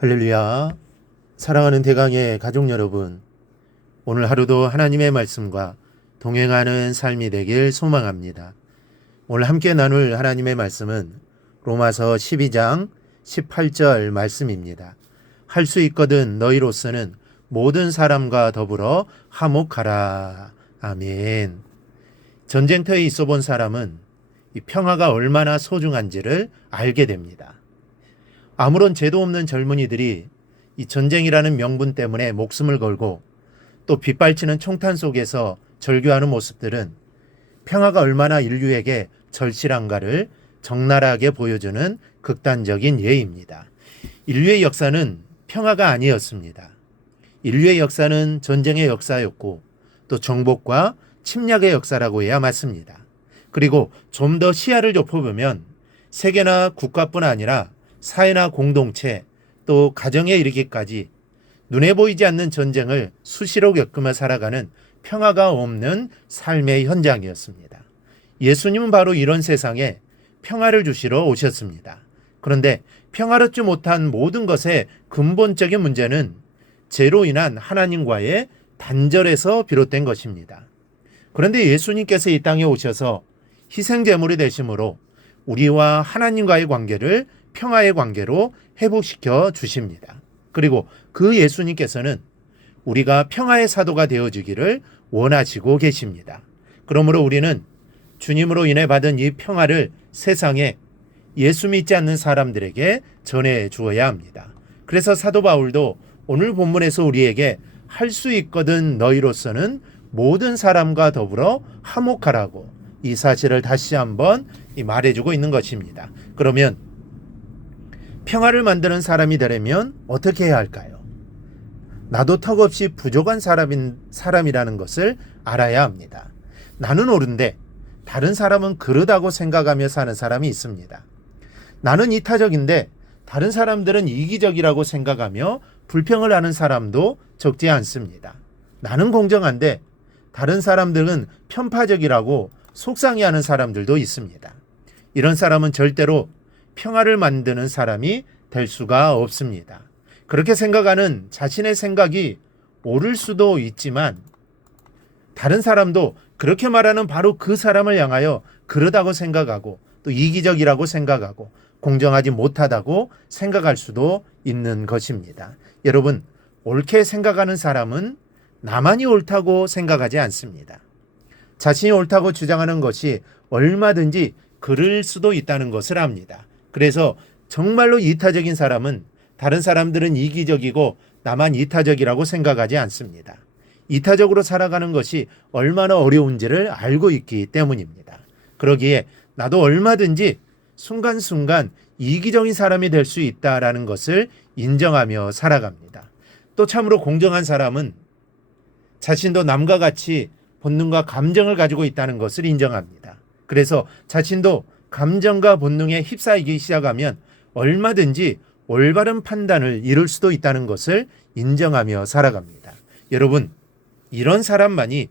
할렐루야. 사랑하는 대강의 가족 여러분. 오늘 하루도 하나님의 말씀과 동행하는 삶이 되길 소망합니다. 오늘 함께 나눌 하나님의 말씀은 로마서 12장 18절 말씀입니다. 할 수 있거든 너희로서는 모든 사람과 더불어 화목하라. 아멘. 전쟁터에 있어 본 사람은 이 평화가 얼마나 소중한지를 알게 됩니다. 아무런 죄도 없는 젊은이들이 이 전쟁이라는 명분 때문에 목숨을 걸고 또 빗발치는 총탄 속에서 절규하는 모습들은 평화가 얼마나 인류에게 절실한가를 적나라하게 보여주는 극단적인 예입니다. 인류의 역사는 평화가 아니었습니다. 인류의 역사는 전쟁의 역사였고 또 정복과 침략의 역사라고 해야 맞습니다. 그리고 좀 더 시야를 좁혀보면 세계나 국가뿐 아니라 사회나 공동체 또 가정에 이르기까지 눈에 보이지 않는 전쟁을 수시로 겪으며 살아가는 평화가 없는 삶의 현장이었습니다. 예수님은 바로 이런 세상에 평화를 주시러 오셨습니다. 그런데 평화롭지 못한 모든 것의 근본적인 문제는 죄로 인한 하나님과의 단절에서 비롯된 것입니다. 그런데 예수님께서 이 땅에 오셔서 희생제물이 되심으로 우리와 하나님과의 관계를 평화의 관계로 회복시켜 주십니다. 그리고 그 예수님께서는 우리가 평화의 사도가 되어주기를 원하시고 계십니다. 그러므로 우리는 주님으로 인해 받은 이 평화를 세상에 예수 믿지 않는 사람들에게 전해 주어야 합니다. 그래서 사도 바울도 오늘 본문에서 우리에게 할 수 있거든 너희로서는 모든 사람과 더불어 화목하라고 이 사실을 다시 한번 말해주고 있는 것입니다. 그러면 평화를 만드는 사람이 되려면 어떻게 해야 할까요? 나도 턱없이 부족한 사람인 사람이라는 것을 알아야 합니다. 나는 옳은데 다른 사람은 그르다고 생각하며 사는 사람이 있습니다. 나는 이타적인데 다른 사람들은 이기적이라고 생각하며 불평을 하는 사람도 적지 않습니다. 나는 공정한데 다른 사람들은 편파적이라고 속상해하는 사람들도 있습니다. 이런 사람은 절대로 평화를 만드는 사람이 될 수가 없습니다. 그렇게 생각하는 자신의 생각이 옳을 수도 있지만 다른 사람도 그렇게 말하는 바로 그 사람을 향하여 그러다고 생각하고 또 이기적이라고 생각하고 공정하지 못하다고 생각할 수도 있는 것입니다. 여러분, 옳게 생각하는 사람은 나만이 옳다고 생각하지 않습니다. 자신이 옳다고 주장하는 것이 얼마든지 그럴 수도 있다는 것을 압니다. 그래서 정말로 이타적인 사람은 다른 사람들은 이기적이고 나만 이타적이라고 생각하지 않습니다. 이타적으로 살아가는 것이 얼마나 어려운지를 알고 있기 때문입니다. 그러기에 나도 얼마든지 순간순간 이기적인 사람이 될 수 있다라는 것을 인정하며 살아갑니다. 또 참으로 공정한 사람은 자신도 남과 같이 본능과 감정을 가지고 있다는 것을 인정합니다. 그래서 자신도 감정과 본능에 휩싸이기 시작하면 얼마든지 올바른 판단을 이룰 수도 있다는 것을 인정하며 살아갑니다. 여러분, 이런 사람만이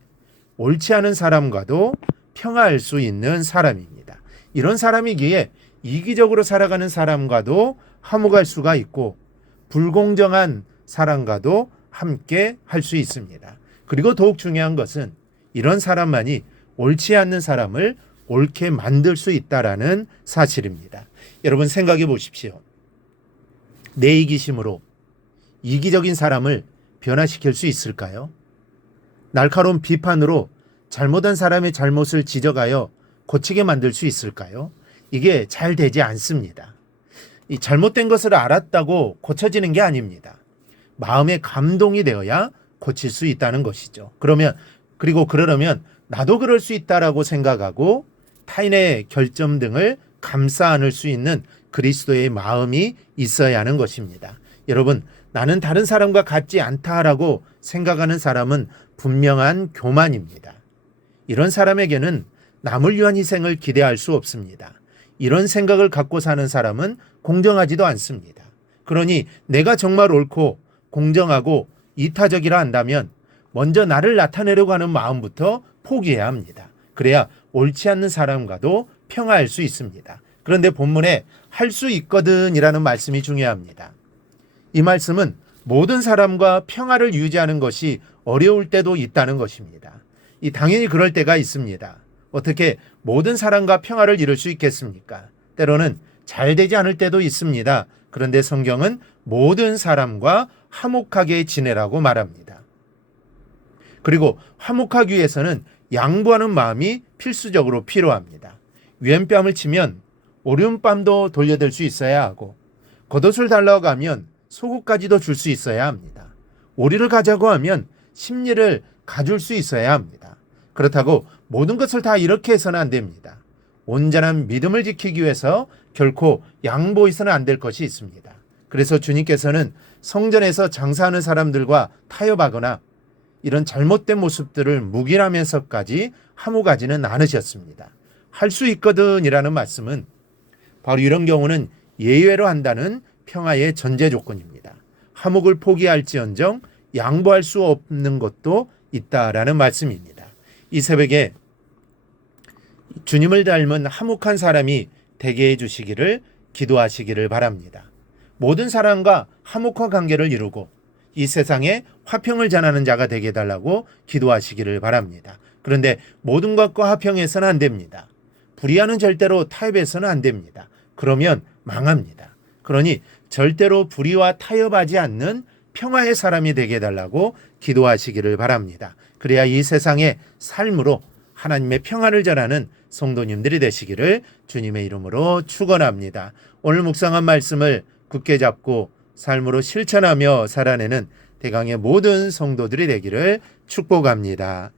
옳지 않은 사람과도 평화할 수 있는 사람입니다. 이런 사람이기에 이기적으로 살아가는 사람과도 화목할 수가 있고 불공정한 사람과도 함께 할 수 있습니다. 그리고 더욱 중요한 것은 이런 사람만이 옳지 않는 사람을 옳게 만들 수 있다라는 사실입니다. 여러분 생각해 보십시오. 내 이기심으로 이기적인 사람을 변화시킬 수 있을까요? 날카로운 비판으로 잘못한 사람의 잘못을 지적하여 고치게 만들 수 있을까요? 이게 잘 되지 않습니다. 이 잘못된 것을 알았다고 고쳐지는 게 아닙니다. 마음의 감동이 되어야 고칠 수 있다는 것이죠. 그러면 그리고 그러려면 나도 그럴 수 있다라고 생각하고 타인의 결점 등을 감싸 안을 수 있는 그리스도의 마음이 있어야 하는 것입니다. 여러분, 나는 다른 사람과 같지 않다라고 생각하는 사람은 분명한 교만입니다. 이런 사람에게는 남을 위한 희생을 기대할 수 없습니다. 이런 생각을 갖고 사는 사람은 공정하지도 않습니다. 그러니 내가 정말 옳고 공정하고 이타적이라 한다면 먼저 나를 나타내려고 하는 마음부터 포기해야 합니다. 그래야 옳지 않는 사람과도 평화할 수 있습니다. 그런데 본문에 할 수 있거든이라는 말씀이 중요합니다. 이 말씀은 모든 사람과 평화를 유지하는 것이 어려울 때도 있다는 것입니다. 이 당연히 그럴 때가 있습니다. 어떻게 모든 사람과 평화를 이룰 수 있겠습니까? 때로는 잘 되지 않을 때도 있습니다. 그런데 성경은 모든 사람과 화목하게 지내라고 말합니다. 그리고 화목하기 위해서는 양보하는 마음이 필수적으로 필요합니다. 왼뺨을 치면 오른뺨도 돌려댈 수 있어야 하고 겉옷을 달라고 하면 속옷까지도 줄 수 있어야 합니다. 오리를 가자고 하면 심리를 가줄 수 있어야 합니다. 그렇다고 모든 것을 다 이렇게 해서는 안 됩니다. 온전한 믿음을 지키기 위해서 결코 양보해서는 안 될 것이 있습니다. 그래서 주님께서는 성전에서 장사하는 사람들과 타협하거나 이런 잘못된 모습들을 묵인하면서까지 함호가지는 않으셨습니다. 할 수 있거든이라는 말씀은 바로 이런 경우는 예외로 한다는 평화의 전제 조건입니다. 화목을 포기할지언정 양보할 수 없는 것도 있다라는 말씀입니다. 이 새벽에 주님을 닮은 화목한 사람이 되게 해 주시기를 기도하시기를 바랍니다. 모든 사람과 화목한 관계를 이루고 이 세상에 화평을 전하는 자가 되게 해달라고 기도하시기를 바랍니다. 그런데 모든 것과 화평해서는 안 됩니다. 불의하는 절대로 타협해서는 안 됩니다. 그러면 망합니다. 그러니 절대로 불의와 타협하지 않는 평화의 사람이 되게 해달라고 기도하시기를 바랍니다. 그래야 이 세상의 삶으로 하나님의 평화를 전하는 성도님들이 되시기를 주님의 이름으로 축원합니다. 오늘 묵상한 말씀을 굳게 잡고 삶으로 실천하며 살아내는 대강의 모든 성도들이 되기를 축복합니다.